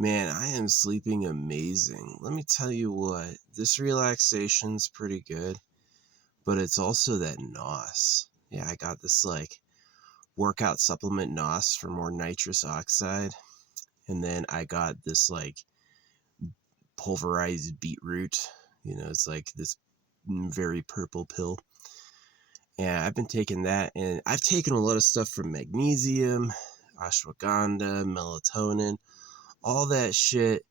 Man, I am sleeping amazing. Let me tell you what, this relaxation's pretty good, but it's also that NOS. Yeah, I got this like workout supplement NOS for more nitrous oxide, and then I got this like pulverized beetroot. It's like this very purple pill. And I've been taking that, and I've taken a lot of stuff from magnesium, ashwagandha, melatonin, all that shit.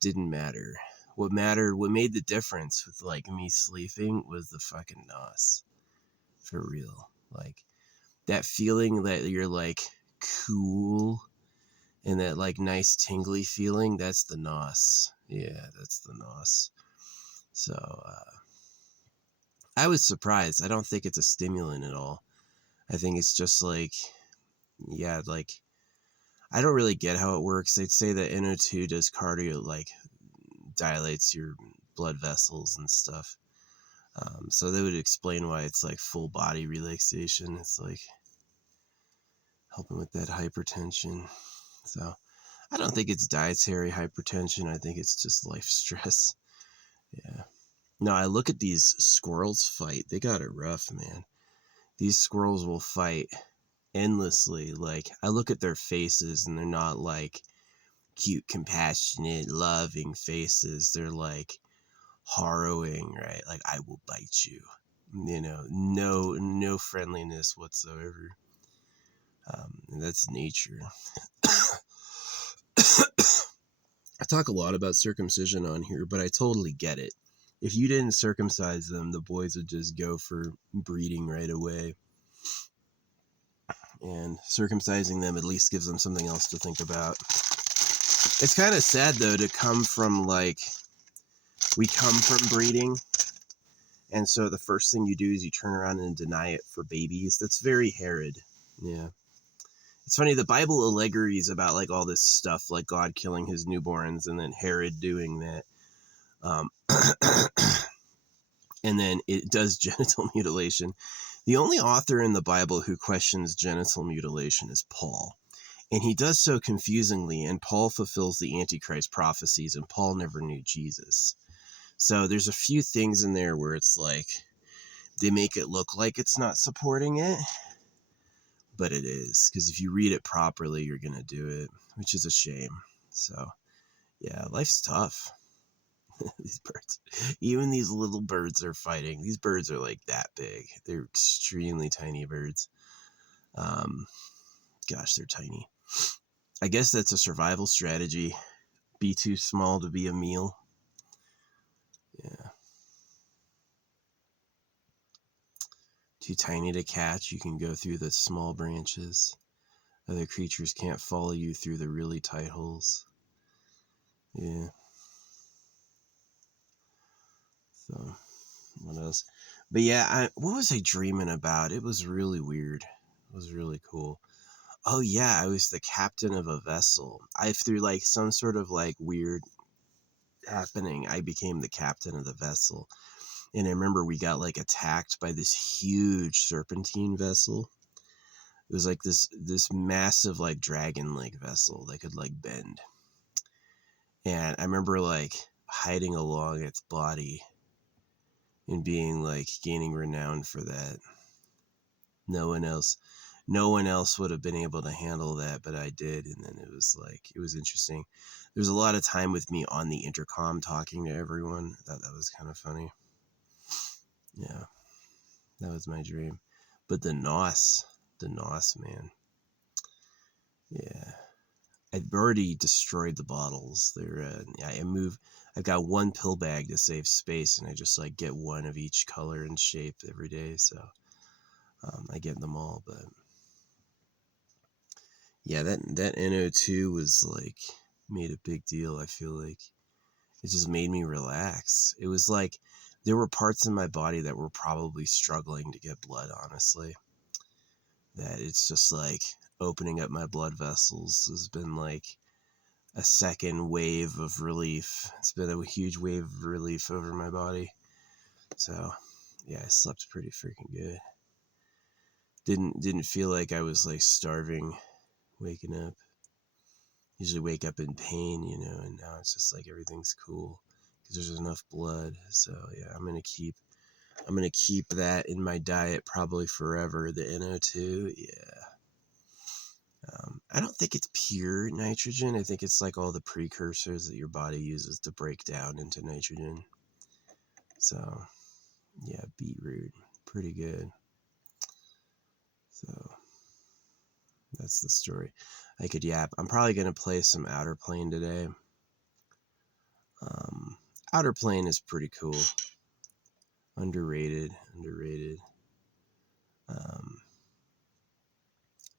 Didn't matter. What mattered, what made the difference with like me sleeping was the fucking NOS. For real. Like that feeling that you're like cool and that like nice tingly feeling, that's the NOS. Yeah, that's the NOS. So, I was surprised. I don't think it's a stimulant at all. I think it's just like, yeah, like, I don't really get how it works. They'd say that NO2 does cardio, like, dilates your blood vessels and stuff. So they would explain why it's like full body relaxation. It's like helping with that hypertension. So I don't think it's dietary hypertension. I think it's just life stress. Yeah. No, I look at these squirrels fight. They got it rough, man. These squirrels will fight endlessly. Like, I look at their faces and they're not like cute, compassionate, loving faces. They're like harrowing, right? Like, I will bite you. No friendliness whatsoever. And that's nature. I talk a lot about circumcision on here, but I totally get it. If you didn't circumcise them, the boys would just go for breeding right away. And circumcising them at least gives them something else to think about. It's kind of sad, though, to come from, like, we come from breeding. And so the first thing you do is you turn around and deny it for babies. That's very Herod. Yeah. It's funny, the Bible allegories about, like, all this stuff, like God killing his newborns and then Herod doing that. And then it does genital mutilation. The only author in the Bible who questions genital mutilation is Paul. And he does so confusingly, and Paul fulfills the Antichrist prophecies, and Paul never knew Jesus. So there's a few things in there where it's like, they make it look like it's not supporting it, but it is. Because if you read it properly, you're going to do it, which is a shame. So, yeah, life's tough. These birds, even these little birds are fighting. These birds are like that big. They're extremely tiny birds. Gosh, they're tiny. I guess that's a survival strategy. Be too small to be a meal. Yeah. Too tiny to catch, you can go through the small branches. Other creatures can't follow you through the really tight holes. Yeah. So, what else? But yeah, what was I dreaming about? It was really weird. It was really cool. Oh yeah, I was the captain of a vessel. Through like some sort of like weird happening, I became the captain of the vessel. And I remember we got like attacked by this huge serpentine vessel. It was like this massive like dragon like vessel that could like bend. And I remember like hiding along its body and being like gaining renown for that. No one else would have been able to handle that, but I did. And then it was interesting. There was a lot of time with me on the intercom talking to everyone. I thought that was kind of funny. Yeah, that was my dream. But the NOS, man. Yeah. I've already destroyed the bottles. I've got one pill bag to save space, and I just like get one of each color and shape every day. So I get them all, but yeah, that NO2 was like made a big deal. I feel like it just made me relax. It was like there were parts in my body that were probably struggling to get blood, honestly. That it's just like opening up my blood vessels has been like a second wave of relief. It's been a huge wave of relief over my body. So yeah, I slept pretty freaking good. Didn't feel like I was like starving waking up. usually wake up in pain, you know, and now it's just like everything's cool because there's enough blood. So yeah, I'm gonna keep that in my diet probably forever. The NO2, yeah. I don't think it's pure nitrogen. I think it's like all the precursors that your body uses to break down into nitrogen. So yeah, beetroot, pretty good. So that's the story. I could yap. I'm probably gonna play some Outer Plane today. Um, Outer Plane is pretty cool. Underrated.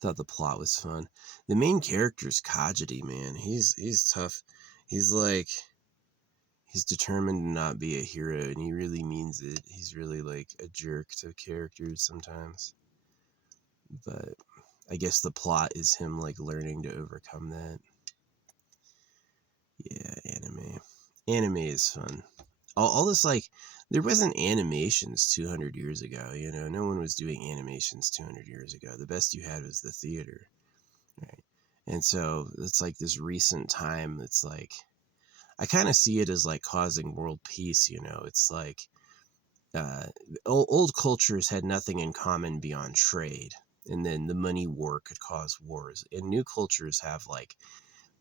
Thought the plot was fun. The main character's Kajiti, man. He's tough. He's like he's determined to not be a hero, and he really means it. He's really like a jerk to characters sometimes. But I guess the plot is him like learning to overcome that. Yeah, anime. Anime is fun. All this like there wasn't animations 200 years ago, you know. No one was doing animations 200 years ago. The best you had was the theater, right? And so it's like this recent time that's like I kind of see it as like causing world peace, you know. It's like uh, old cultures had nothing in common beyond trade, and then the money war could cause wars. And new cultures have like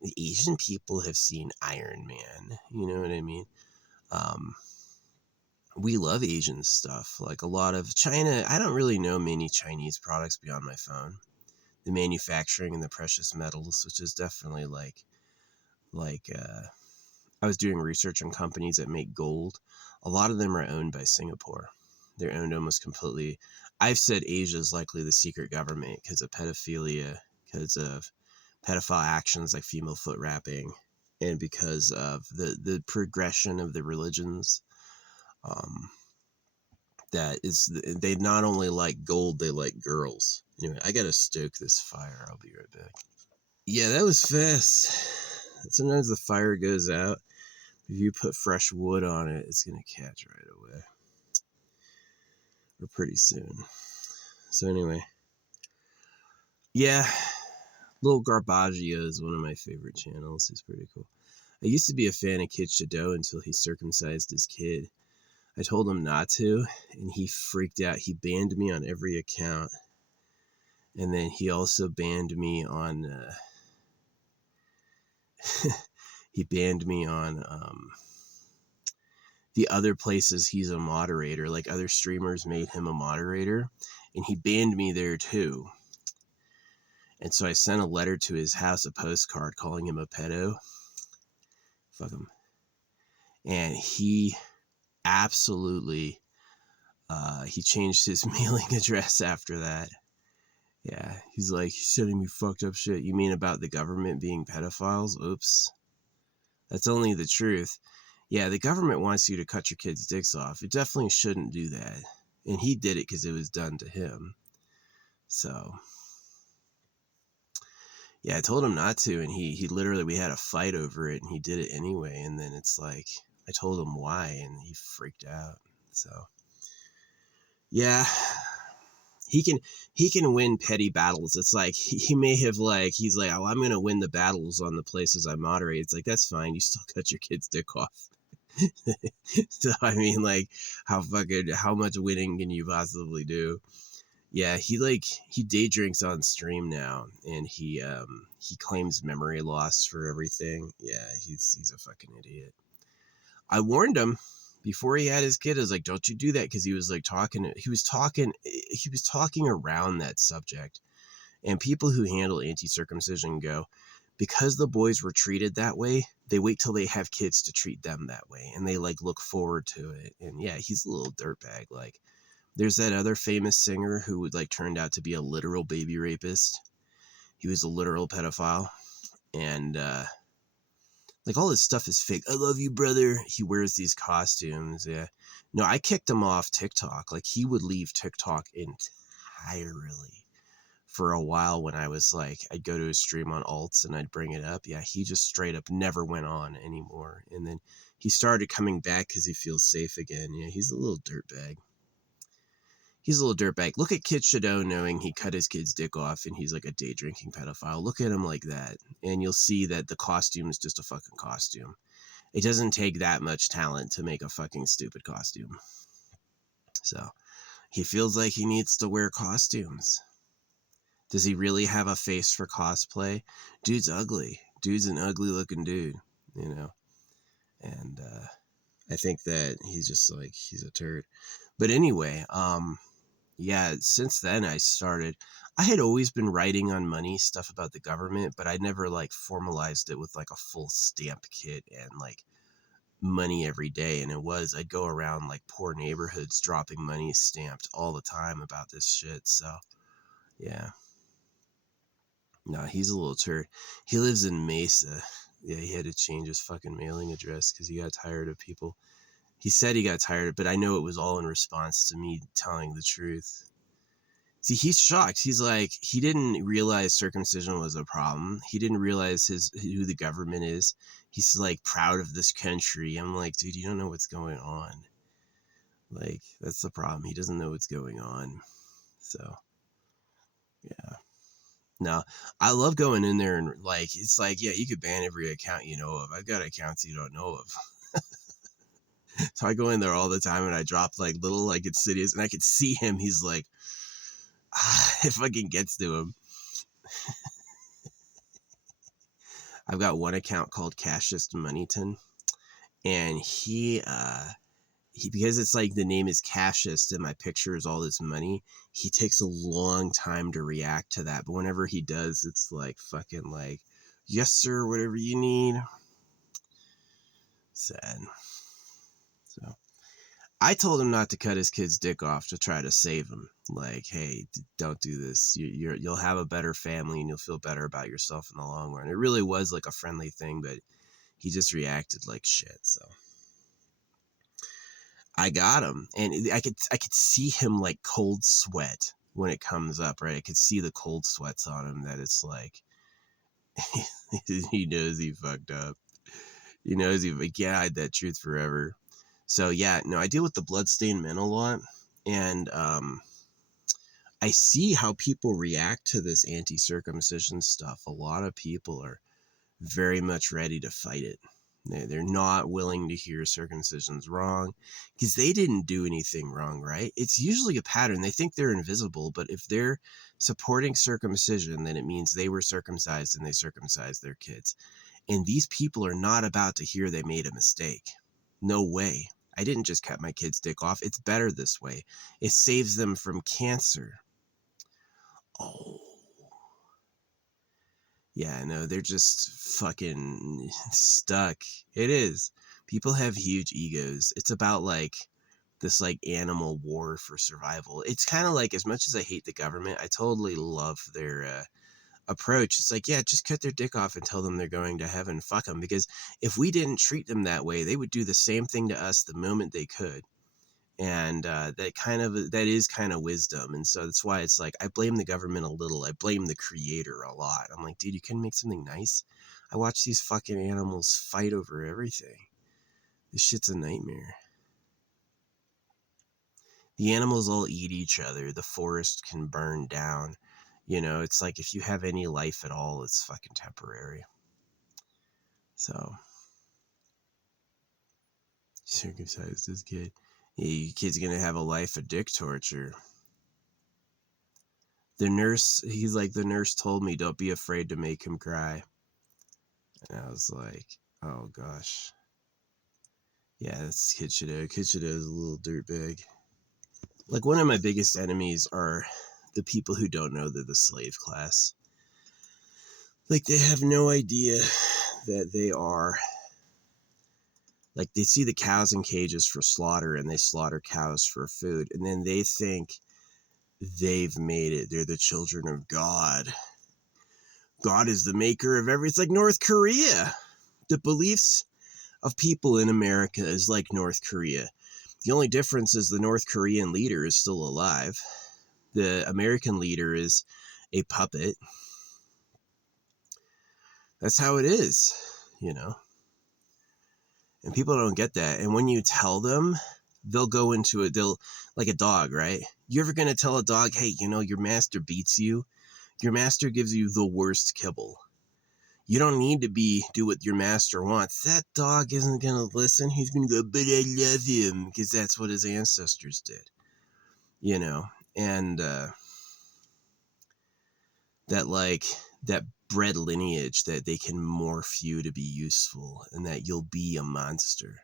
the Asian people have seen Iron Man, you know what I mean? Um, we love Asian stuff, like a lot of China. I don't really know many Chinese products beyond my phone. The manufacturing and the precious metals, which is definitely like I was doing research on companies that make gold. A lot of them are owned by Singapore. They're owned almost completely. I've said Asia is likely the secret government because of pedophilia, because of pedophile actions like female foot wrapping, and because of the progression of the religions. Um, that is, they not only like gold, they like girls. Anyway, I gotta stoke this fire. I'll be right back. Yeah, that was fast. Sometimes the fire goes out. If you put fresh wood on it, it's going to catch right away. Or pretty soon. So anyway. Yeah. Little Garbaggio is one of my favorite channels. He's pretty cool. I used to be a fan of Kid Shadow until he circumcised his kid. I told him not to, and he freaked out. He banned me on every account. And then he also banned me on... he banned me on... the other places he's a moderator, like other streamers made him a moderator, and he banned me there too. And so I sent a letter to his house, a postcard calling him a pedo. Fuck him. And he absolutely, he changed his mailing address after that. Yeah, he's like, he's sending me fucked up shit. You mean about the government being pedophiles? Oops. That's only the truth. Yeah, the government wants you to cut your kids' dicks off. It definitely shouldn't do that. And he did it because it was done to him. So, yeah, I told him not to. And he literally, we had a fight over it and he did it anyway. And then it's like, I told him why and he freaked out. So, yeah, he can win petty battles. It's like, he may have like, he's like, oh, I'm going to win the battles on the places I moderate. It's like, that's fine. You still cut your kid's dick off. So I mean, like, how much winning can you possibly do? Yeah, he day drinks on stream now, and he claims memory loss for everything. Yeah, he's a fucking idiot. I warned him before he had his kid. I was like, don't you do that, because he was like he was talking around that subject, and people who handle anti-circumcision go, because the boys were treated that way, they wait till they have kids to treat them that way, and they like look forward to it. And yeah, he's a little dirtbag. Like, there's that other famous singer who would like turned out to be a literal baby rapist. He was a literal pedophile, and like all this stuff is fake. I love you, brother. He wears these costumes. Yeah, no, I kicked him off TikTok. Like, he would leave TikTok entirely. For a while, when I was like, I'd go to a stream on alts and I'd bring it up. Yeah, he just straight up never went on anymore. And then he started coming back because he feels safe again. Yeah, he's a little dirtbag. He's a little dirtbag. Look at Kid Shadow knowing he cut his kid's dick off and he's like a day drinking pedophile. Look at him like that. And you'll see that the costume is just a fucking costume. It doesn't take that much talent to make a fucking stupid costume. So he feels like he needs to wear costumes. Does he really have a face for cosplay? Dude's ugly. Dude's an ugly looking dude, you know? And I think that he's a turd. But anyway, yeah, since then I had always been writing on money stuff about the government, but I never like formalized it with like a full stamp kit and like money every day. And I'd go around like poor neighborhoods dropping money stamped all the time about this shit. So yeah, no, he's a little turd. He lives in Mesa. Yeah, he had to change his fucking mailing address because he got tired of people. He said he got tired, but I know it was all in response to me telling the truth. See, he's shocked. He's like, he didn't realize circumcision was a problem. He didn't realize who the government is. He's like proud of this country. I'm like, dude, you don't know what's going on. Like, that's the problem. He doesn't know what's going on. So, yeah. No, I love going in there and like, it's like, yeah, you could ban every account you know of. I've got accounts you don't know of. So I go in there all the time and I drop like little like insidious and I could see him. He's like, it fucking gets to him. I've got one account called Cassius Moneyton, and he because it's like the name is Cassius and my picture is all this money, he takes a long time to react to that. But whenever he does, it's like fucking like, yes sir, whatever you need. Sad. So I told him not to cut his kid's dick off to try to save him. Like, hey, don't do this. You'll have a better family and you'll feel better about yourself in the long run. It really was like a friendly thing, but he just reacted like shit. So I got him, and I could see him like cold sweat when it comes up, right? I could see the cold sweats on him. That it's like he knows he fucked up. He knows he can't hide that truth forever. So yeah, no, I deal with the bloodstained men a lot, and I see how people react to this anti-circumcision stuff. A lot of people are very much ready to fight it. They're not willing to hear circumcision's wrong because they didn't do anything wrong, right? It's usually a pattern. They think they're invisible, but if they're supporting circumcision, then it means they were circumcised and they circumcised their kids. And these people are not about to hear they made a mistake. No way. I didn't just cut my kid's dick off. It's better this way. It saves them from cancer. Oh. Yeah, no, they're just fucking stuck. It is. People have huge egos. It's about like this like animal war for survival. It's kind of like, as much as I hate the government, I totally love their approach. It's like, yeah, just cut their dick off and tell them they're going to heaven. Fuck them. Because if we didn't treat them that way, they would do the same thing to us the moment they could. And that is kind of wisdom. And so that's why it's like, I blame the government a little. I blame the creator a lot. I'm like, dude, you couldn't make something nice? I watch these fucking animals fight over everything. This shit's a nightmare. The animals all eat each other. The forest can burn down. You know, it's like, if you have any life at all, it's fucking temporary. So, circumcise this kid. Yeah, your kid's gonna have a life of dick torture. The nurse told me, don't be afraid to make him cry. And I was like, oh gosh. Yeah, that's Kid Shadow. Kid Shadow is a little dirtbag. Like, one of my biggest enemies are the people who don't know they're the slave class. Like, they have no idea that they are. Like, they see the cows in cages for slaughter and they slaughter cows for food. And then they think they've made it. They're the children of God. God is the maker of everything. It's like North Korea. The beliefs of people in America is like North Korea. The only difference is the North Korean leader is still alive. The American leader is a puppet. That's how it is, you know. And people don't get that. And when you tell them, they'll go into it. They'll, like a dog, right? You ever gonna tell a dog, hey, your master beats you? Your master gives you the worst kibble. You don't need to do what your master wants. That dog isn't gonna listen. He's gonna go, but I love him, because that's what his ancestors did. And that bred lineage that they can morph you to be useful, and that you'll be a monster,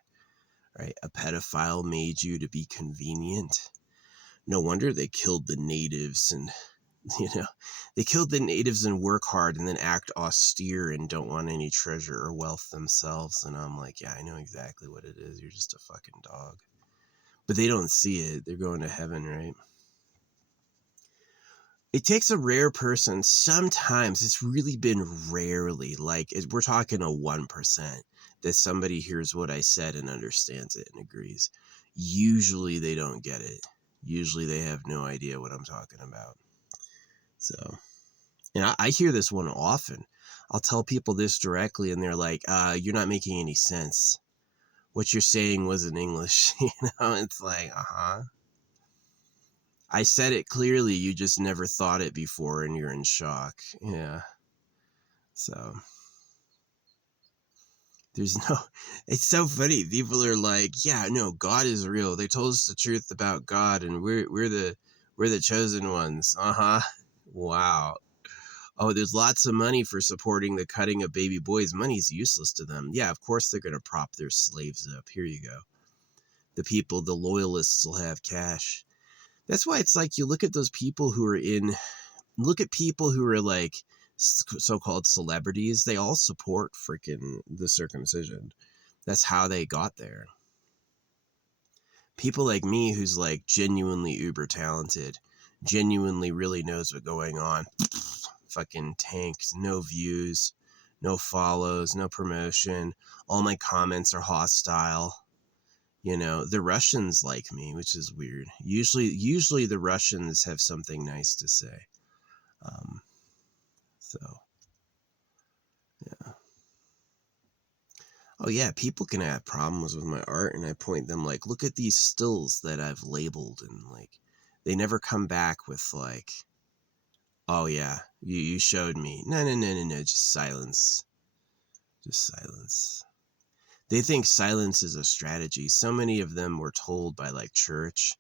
right? A pedophile made you to be convenient. No wonder they killed the natives, and they killed the natives and work hard and then act austere and don't want any treasure or wealth themselves. And I'm like, yeah, I know exactly what it is. You're just a fucking dog. But they don't see it. They're going to heaven, right? It takes a rare person. Sometimes, it's really been rarely, like we're talking a 1%, that somebody hears what I said and understands it and agrees. Usually they don't get it. Usually they have no idea what I'm talking about. So, and I hear this one often. I'll tell people this directly and they're like, you're not making any sense. What you're saying wasn't English. It's like, I said it clearly, you just never thought it before and you're in shock. Yeah. So it's so funny. People are like, yeah, no, God is real. They told us the truth about God, and we're the chosen ones. Wow. Oh, there's lots of money for supporting the cutting of baby boys. Money's useless to them. Yeah, of course they're going to prop their slaves up. Here you go. The loyalists will have cash. That's why it's like, you look at those people who are like so-called celebrities. They all support freaking the circumcision. That's how they got there. People like me, who's like genuinely uber talented, genuinely really knows what's going on. Fucking tanks, no views, no follows, no promotion. All my comments are hostile. The Russians like me, which is weird. Usually the Russians have something nice to say. So, yeah. Oh yeah, people can have problems with my art, and I point them like, look at these stills that I've labeled, and like, they never come back with like, oh yeah, you showed me. No, just silence. Just silence. They think silence is a strategy. So many of them were told by like church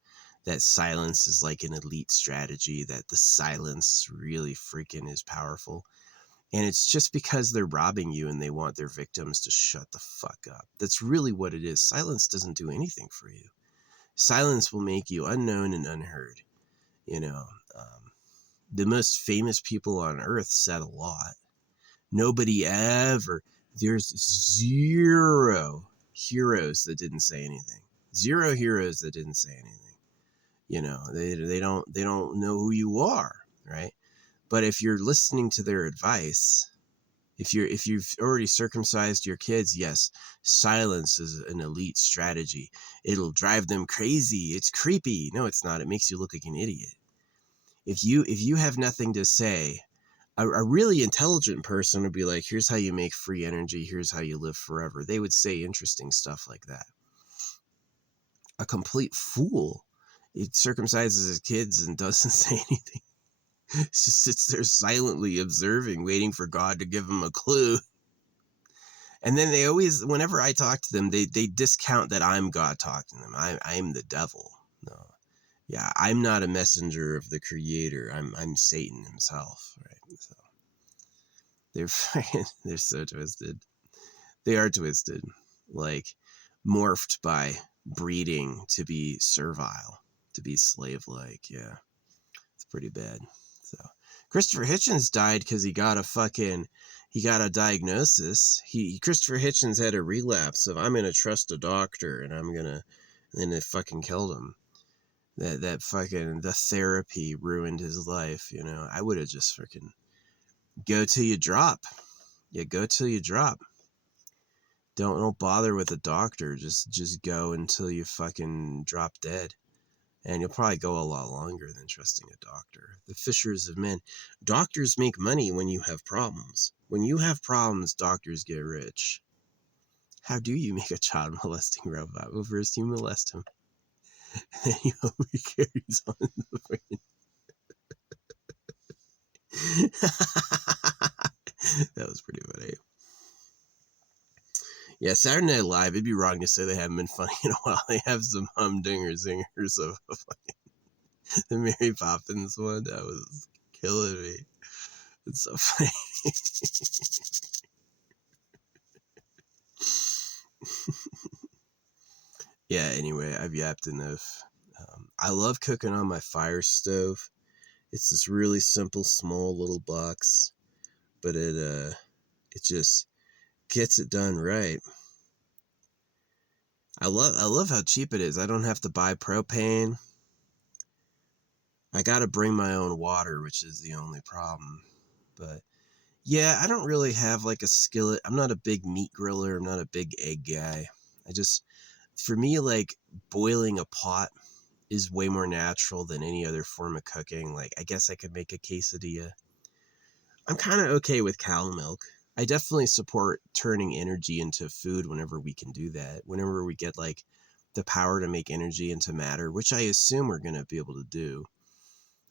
that silence is like an elite strategy, that the silence really freaking is powerful. And it's just because they're robbing you and they want their victims to shut the fuck up. That's really what it is. Silence doesn't do anything for you. Silence will make you unknown and unheard. The most famous people on earth said a lot. There's 0 heroes that didn't say anything. 0 heroes that didn't say anything. They don't know who you are, right? But if you're listening to their advice, if you've already circumcised your kids, yes, silence is an elite strategy. It'll drive them crazy. It's creepy. No, it's not. It makes you look like an idiot. If you have nothing to say, a really intelligent person would be like, here's how you make free energy. Here's how you live forever. They would say interesting stuff like that. A complete fool, it circumcises his kids and doesn't say anything. Just sits there silently observing, waiting for God to give him a clue. And then they always, whenever I talk to them, they discount that I'm God talking to them. I'm the devil. No. Yeah, I'm not a messenger of the creator. I'm Satan himself, right? So they're so twisted. They are twisted. Like, morphed by breeding to be servile, to be slave-like. Yeah. It's pretty bad. So Christopher Hitchens died because he got a diagnosis. Christopher Hitchens had a relapse of, I'm gonna trust a doctor, and then it fucking killed him. That fucking, the therapy ruined his life. I would have just freaking go till you drop. Yeah, go till you drop. Don't bother with a doctor. Just go until you fucking drop dead. And you'll probably go a lot longer than trusting a doctor. The fishers of men. Doctors make money when you have problems. When you have problems, doctors get rich. How do you make a child molesting robot? Well, first you molest him. And he only carries on the brain. That was pretty funny. Yeah, Saturday Night Live, it'd be wrong to say they haven't been funny in a while. They have some humdinger zingers of the Mary Poppins one. That was killing me. It's so funny. Yeah, anyway, I've yapped enough. I love cooking on my fire stove. It's this really simple, small little box, but it just gets it done right. I love how cheap it is. I don't have to buy propane. I got to bring my own water, which is the only problem. But yeah, I don't really have like a skillet. I'm not a big meat griller. I'm not a big egg guy. For me, like boiling a pot is way more natural than any other form of cooking. Like, I guess I could make a quesadilla. I'm kind of okay with cow milk. I definitely support turning energy into food whenever we can do that. Whenever we get like the power to make energy into matter, which I assume we're going to be able to do.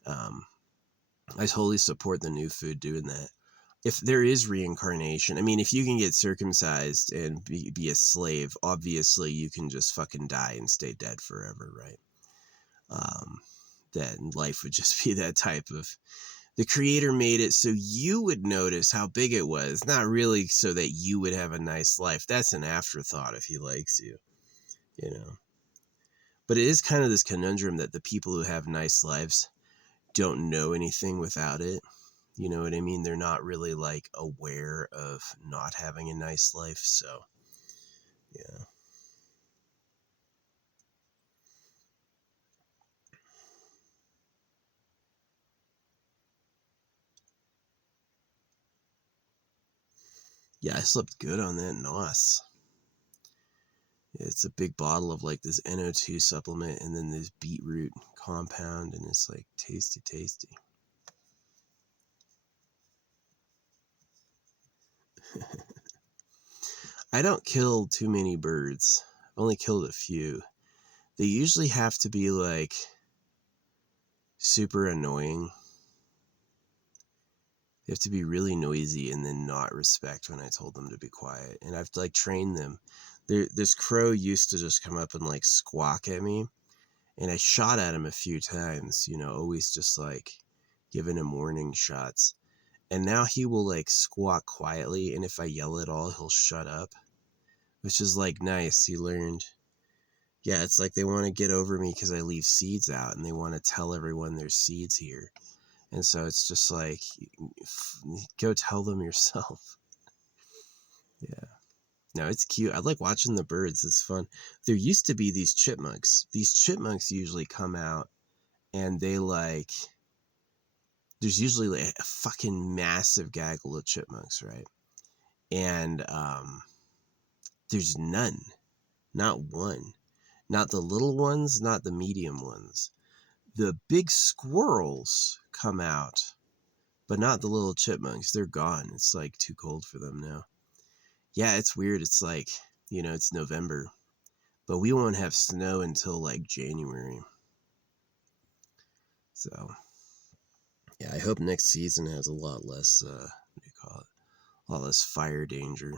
I totally support the new food doing that. If there is reincarnation, I mean, if you can get circumcised and be a slave, obviously you can just fucking die and stay dead forever, right? Then life would just be that type of. The creator made it so you would notice how big it was, not really so that you would have a nice life. That's an afterthought if he likes you, you know. But it is kind of this conundrum that the people who have nice lives don't know anything without it. You know what I mean? They're not really like aware of not having a nice life. So, yeah. Yeah, I slept good on that NOS. It's a big bottle of like this NO2 supplement and then this beetroot compound, and it's like tasty, tasty. I don't kill too many birds. I've only killed a few. They usually have to be like super annoying. They have to be really noisy and then not respect when I told them to be quiet. And I've like trained them. This crow used to just come up and like squawk at me. And I shot at him a few times, you know, always just like giving him warning shots. And now he will like squawk quietly. And if I yell at all, he'll shut up, which is like nice. He learned. Yeah, it's like they want to get over me because I leave seeds out and they want to tell everyone there's seeds here. And so it's just like, go tell them yourself. Yeah. No, it's cute. I like watching the birds. It's fun. There used to be these chipmunks. These chipmunks usually come out and they like, there's usually like a fucking massive gaggle of chipmunks, right? And there's none. Not one. Not the little ones, not the medium ones. The big squirrels come out, but not the little chipmunks. They're gone. It's like too cold for them now. Yeah, it's weird. It's like, you know, it's November, but we won't have snow until like January. So, yeah, I hope next season has a lot less, what do you call it? A lot less fire danger.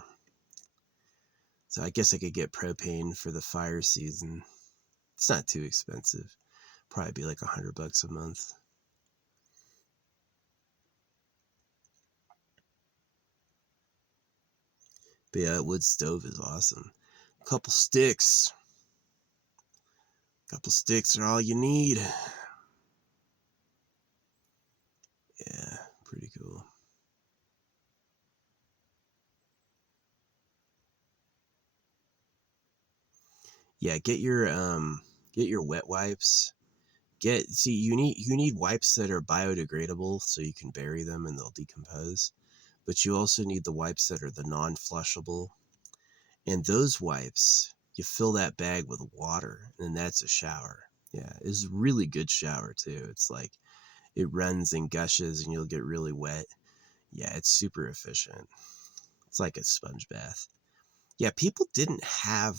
So I guess I could get propane for the fire season. It's not too expensive. Probably be like $100 a month. But yeah, that wood stove is awesome. Couple sticks. Couple sticks are all you need. Yeah, pretty cool. Yeah, get your wet wipes. You need wipes that are biodegradable so you can bury them and they'll decompose. But you also need the wipes that are the non-flushable. And those wipes, you fill that bag with water and that's a shower. Yeah, it's a really good shower too. It's like it runs and gushes and you'll get really wet. Yeah, it's super efficient. It's like a sponge bath. Yeah, people didn't have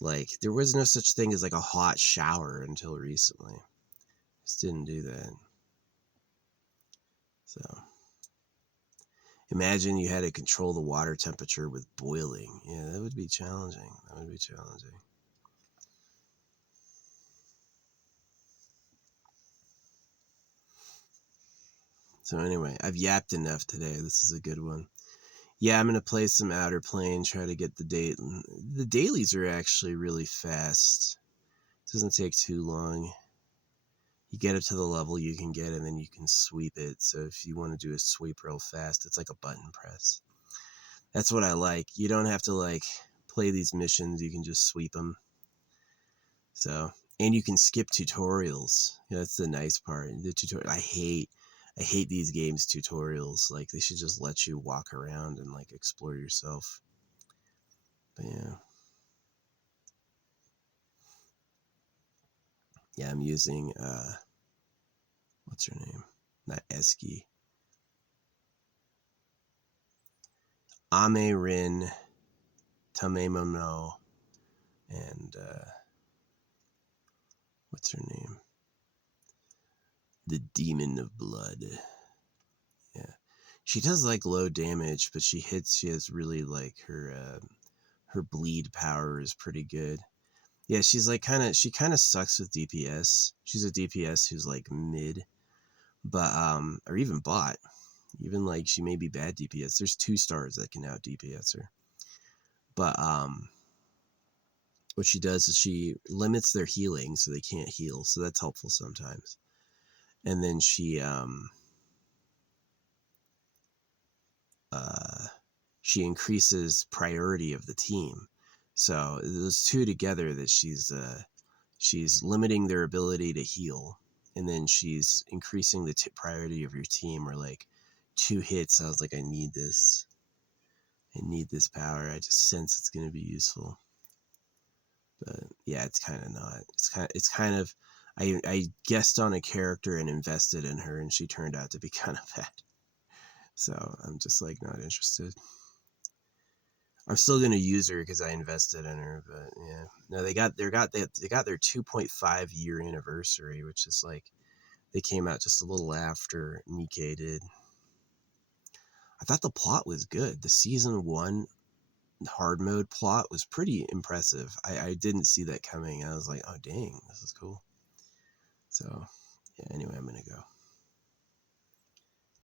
Like, there was no such thing as like a hot shower until recently. Just didn't do that. So imagine you had to control the water temperature with boiling. Yeah, that would be challenging. That would be challenging. So anyway, I've yapped enough today. This is a good one. Yeah, I'm going to play some Outer Plane, try to get the date. The dailies are actually really fast. It doesn't take too long. You get it to the level you can get, and then you can sweep it. So if you want to do a sweep real fast, it's like a button press. That's what I like. You don't have to like play these missions. You can just sweep them. So, and you can skip tutorials. Yeah, that's the nice part. The tutorial. I hate these games tutorials. Like, they should just let you walk around and like explore yourself. But yeah. Yeah, I'm using what's her name? Not Eski. Ame Rin Tamemono and what's her name? The Demon of Blood. Yeah. She does like low damage, but she has really like her bleed power is pretty good. Yeah, she's like she kind of sucks with DPS. She's a DPS who's like mid, but or even bot. Even like she may be bad DPS. There's 2 stars that can out DPS her. But what she does is she limits their healing so they can't heal. So that's helpful sometimes. And then she increases priority of the team. So those 2 together, that she's limiting their ability to heal, and then she's increasing the priority of your team. Or like 2 hits, I was like, I need this power. I just sense it's going to be useful. But yeah, it's kind of not. It's kind of I guessed on a character and invested in her, and she turned out to be kind of bad. So I'm just like not interested. I'm still gonna use her because I invested in her, but yeah. No, they got their 2.5 year anniversary, which is like they came out just a little after Nikkei did. I thought the plot was good. The season 1 hard mode plot was pretty impressive. I didn't see that coming. I was like, oh dang, this is cool. So yeah, anyway, I'm gonna go.